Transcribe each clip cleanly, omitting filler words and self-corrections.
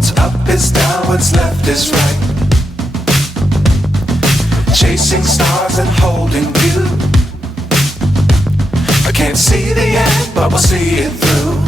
What's up is down, what's left is right. Chasing stars and holding you. I can't see the end, but we'll see it through.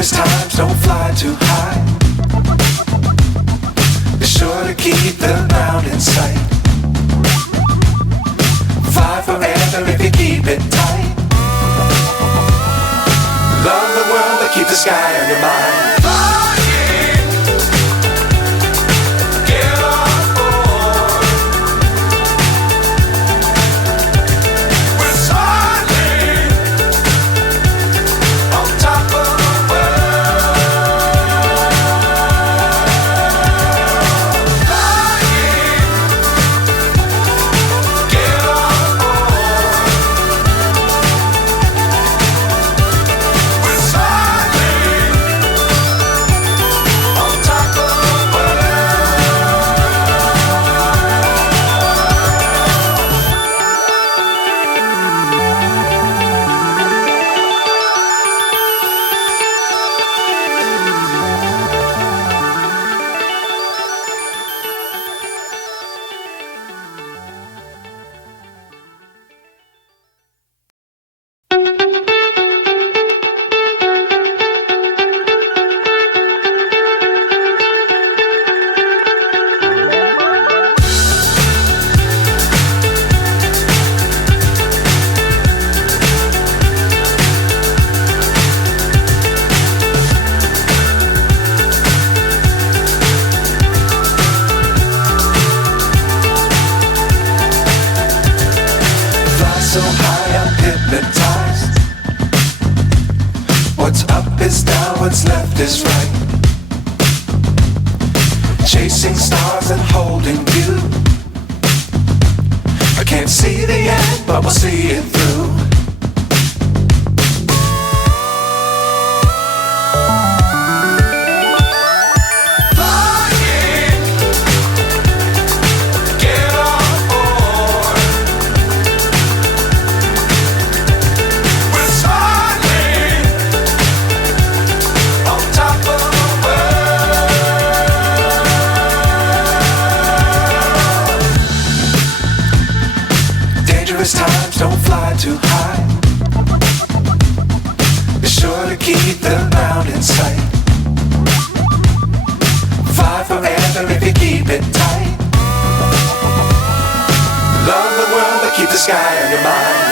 Times don't fly too high. Be sure to keep the ground in sight. Fly forever if you keep it tight. Love the world but keep the sky on your mind. So high I'm hypnotized. What's up is down, what's left is right. Chasing stars and holding you. I can't see the end, but we'll see it through. Times don't fly too high. Be sure to keep the ground in sight. Fly forever if you keep it tight. Love the world but keep the sky on your mind.